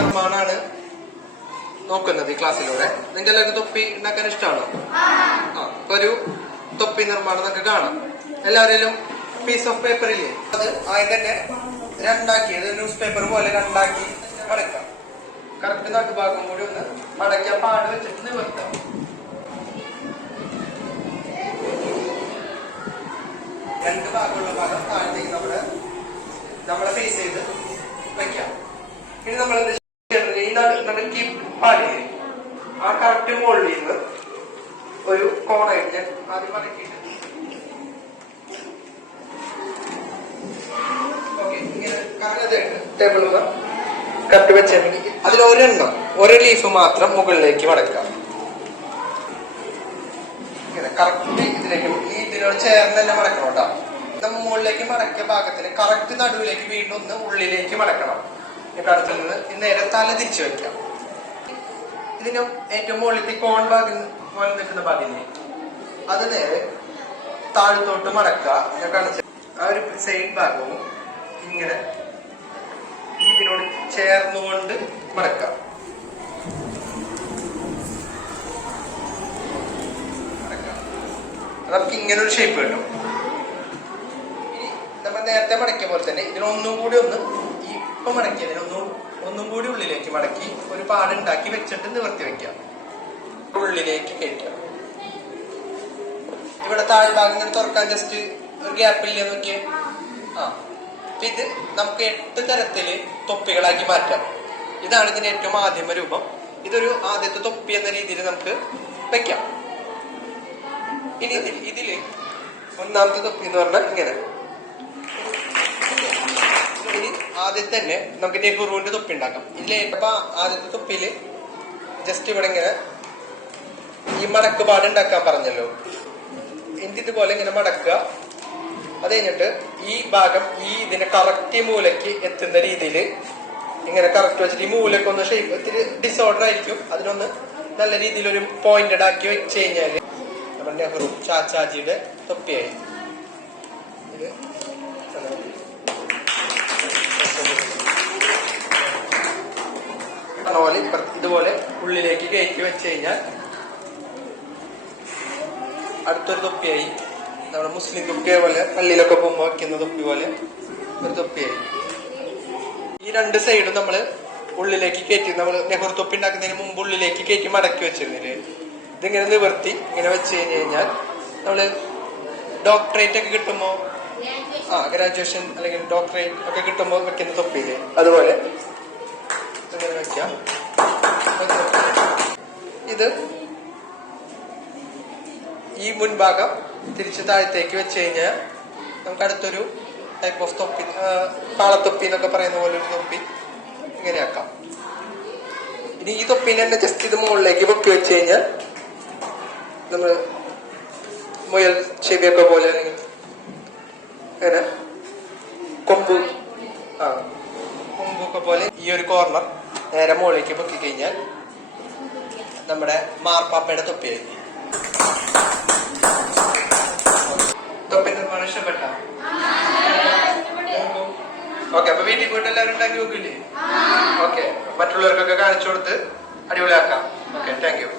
നിർമ്മാണമാണ് നോക്കുന്നത് ഈ ക്ലാസ്സിലൂടെ. നിന്റെ എല്ലാവർക്കും തൊപ്പി ഉണ്ടാക്കാൻ ഇഷ്ടമാണോ? ആ ഇപ്പൊ ഒരു തൊപ്പി നിർമ്മാണം നമുക്ക് കാണാം. എല്ലാവരിലും പീസ് ഓഫ് പേപ്പർ ഇല്ലേ? അത് ആദ്യം തന്നെ രണ്ടാക്കി അത് ന്യൂസ് പേപ്പർ പോലെ രണ്ടാക്കി മടക്കാം കറക്റ്റ് ഭാഗം കൂടി ഒന്ന് മടക്കിയ പാട് വെച്ചിട്ട് നിവർത്താം. രണ്ട് ഭാഗമുള്ള ഭാഗം താഴത്തേക്ക് നമ്മൾ നമ്മളെ ഫേസ് ചെയ്ത് വെക്കാം. ഇനി നമ്മൾ കറക്റ്റ് ഒരു കോണായിട്ട് ഞാൻ ആദ്യം മടക്കിയിട്ട് കട്ട് വെച്ചിട്ടുണ്ടെങ്കിൽ അതിൽ ഒരെണ്ണം ഒരു ലീഫ് മാത്രം മുകളിലേക്ക് മടക്കാം കറക്റ്റ് ഇതിലേക്ക് ഈ ഇതിനോട് ചേർന്ന് തന്നെ മടക്കണം കേട്ടോ. മുകളിലേക്ക് മടക്കിയ ഭാഗത്തിന് കറക്റ്റ് നടുവിലേക്ക് വീണ്ടും ഒന്ന് ഉള്ളിലേക്ക് മടക്കണം. ഇപ്പൊ അടുത്തുനിന്ന് നേരെ തല തിരിച്ചു വെക്കാം. ഇതിന് ഏറ്റവും മുകളിലത്തെ കോൺ ഭാഗം പോലെ നിൽക്കുന്ന ഭാഗമില്ലേ? അത് നേരെ താഴത്തോട്ട് മടക്കുക. ഞാൻ കാണിച്ച ആ ഒരു സൈഡ് ഭാഗവും ഇങ്ങനെ ഇതിനോട് ചേർന്നുകൊണ്ട് മടക്കുക. മടക്കാം നമുക്ക് ഇങ്ങനെ ഒരു ഷേപ്പ് കിട്ടും. നമ്മൾ നേരത്തെ മടക്കിയ പോലെ തന്നെ ഇതിനൊന്നും കൂടി ഒന്ന് ഇപ്പൊ മടക്കിയതിനൊന്നും ഒന്നും കൂടി ഉള്ളിലേക്ക് മടക്കി ഒരു പാടുണ്ടാക്കി വെച്ചിട്ട് നിവർത്തി വെക്കാം ഉള്ളിലേക്ക് കയറ്റാം ഇവിടെ താഴ്ഭാഗം ഇങ്ങനെ തുറക്കാൻ ജസ്റ്റ് ഒരു ഗ്യാപ്പില്ലേ നോക്കിയേ? ആ. അപ്പൊ ഇത് നമുക്ക് എട്ട് തരത്തിൽ തൊപ്പികളാക്കി മാറ്റാം. ഇതാണ് ഇതിന്റെ ഏറ്റവും ആദ്യമ രൂപം. ഇതൊരു ആദ്യത്തെ തൊപ്പി എന്ന രീതിയിൽ നമുക്ക് വെക്കാം. ഇനി ഇതിൽ ഒന്നാമത്തെ തൊപ്പി എന്ന് പറഞ്ഞാൽ ഇങ്ങനെ. ആദ്യത്തെ തന്നെ നമുക്ക് നെഹ്റുവിന്റെ തൊപ്പി ഉണ്ടാക്കാം. ഇല്ലേ? അപ്പൊ ആദ്യത്തെ തൊപ്പിയിൽ ജസ്റ്റ് ഇവിടെ ഇങ്ങനെ ഈ മടക്ക് പാട് ഉണ്ടാക്കാൻ പറഞ്ഞല്ലോ. ഇതുപോലെ ഇങ്ങനെ മടക്കുക? അത് കഴിഞ്ഞിട്ട് ഈ ഭാഗം ഈ ഇതിന്റെ കറക്റ്റ് മൂലയ്ക്ക് എത്തുന്ന രീതിയിൽ ഇങ്ങനെ കറക്റ്റ് വെച്ചിട്ട് ഈ മൂലയ്ക്ക് ഒന്ന് ഷേപ്പ് ഇത്തിരി ഡിസോർഡർ ആയിരിക്കും. അതിനൊന്ന് നല്ല രീതിയിൽ ഒരു പോയിന്റഡ് ആക്കി വെച്ച് കഴിഞ്ഞാൽ നമ്മുടെ നെഹ്റു ചാച്ചാജിയുടെ തൊപ്പിയായി. ഇത് പോലെ ഇതുപോലെ ഉള്ളിലേക്ക് കയറ്റി വെച്ച് കഴിഞ്ഞാൽ അടുത്തൊരു തൊപ്പിയായി. നമ്മുടെ മുസ്ലിം തൊപ്പിയെ പോലെ പള്ളിയിലൊക്കെ പോകുമ്പോൾ വയ്ക്കുന്ന തൊപ്പി പോലെ ഒരു തൊപ്പിയായി. ഈ രണ്ട് സൈഡും നമ്മൾ ഉള്ളിലേക്ക് കയറ്റി നമ്മൾ നെഹ്റു തൊപ്പി ഉണ്ടാക്കുന്നതിന് മുമ്പ് ഉള്ളിലേക്ക് കയറ്റി മടക്കി വെച്ചിരുന്നില്ലേ? ഇതിങ്ങനെ നിവർത്തി ഇങ്ങനെ വെച്ച് കഴിഞ്ഞ് കഴിഞ്ഞാൽ നമ്മൾ ഡോക്ടറേറ്റ് ഒക്കെ കിട്ടുമ്പോൾ ആ ഗ്രാജുവേഷൻ അല്ലെങ്കിൽ ഡോക്ടറേറ്റ് ഒക്കെ കിട്ടുമ്പോൾ വെക്കുന്ന തൊപ്പിയില്ലേ അതുപോലെ. വെക്കാം ഇത് ഈ മുൻഭാഗം തിരിച്ച് താഴത്തേക്ക് വെച്ച് കഴിഞ്ഞാൽ നമുക്ക് അടുത്തൊരു ടൈപ്പ് ഓഫ് തൊപ്പി കാളത്തൊപ്പി എന്നൊക്കെ പറയുന്ന പോലെ ഒരു തൊപ്പി ഇങ്ങനെ ആക്കാം. ഇനി ഈ തൊപ്പിനെ തന്നെ ജസ്റ്റ് ഇത് മുകളിലേക്ക് പൊക്കി വെച്ച് കഴിഞ്ഞാൽ നമ്മൾ മുയൽ ചെവിയൊക്കെ പോലെ അല്ലെങ്കിൽ അങ്ങനെ കൊമ്പ്. ആ. കൊമ്പൊക്കെ പോലെ ഈ ഒരു കോർണർ നേരെ മുകളിലേക്ക് പൊക്കി കഴിഞ്ഞാൽ നമ്മുടെ മാർപ്പാപ്പയുടെ തൊപ്പിയായി തൊപ്പി നിർമ്മാണം ഇഷ്ടപ്പെട്ട? ഓക്കെ അപ്പൊ വീട്ടിൽ പോയിട്ട് എല്ലാവരും ഉണ്ടാക്കി നോക്കില്ലേ ഓക്കെ മറ്റുള്ളവർക്കൊക്കെ കാണിച്ചു കൊടുത്ത് അടിപൊളിയാക്കാം. Okay thank you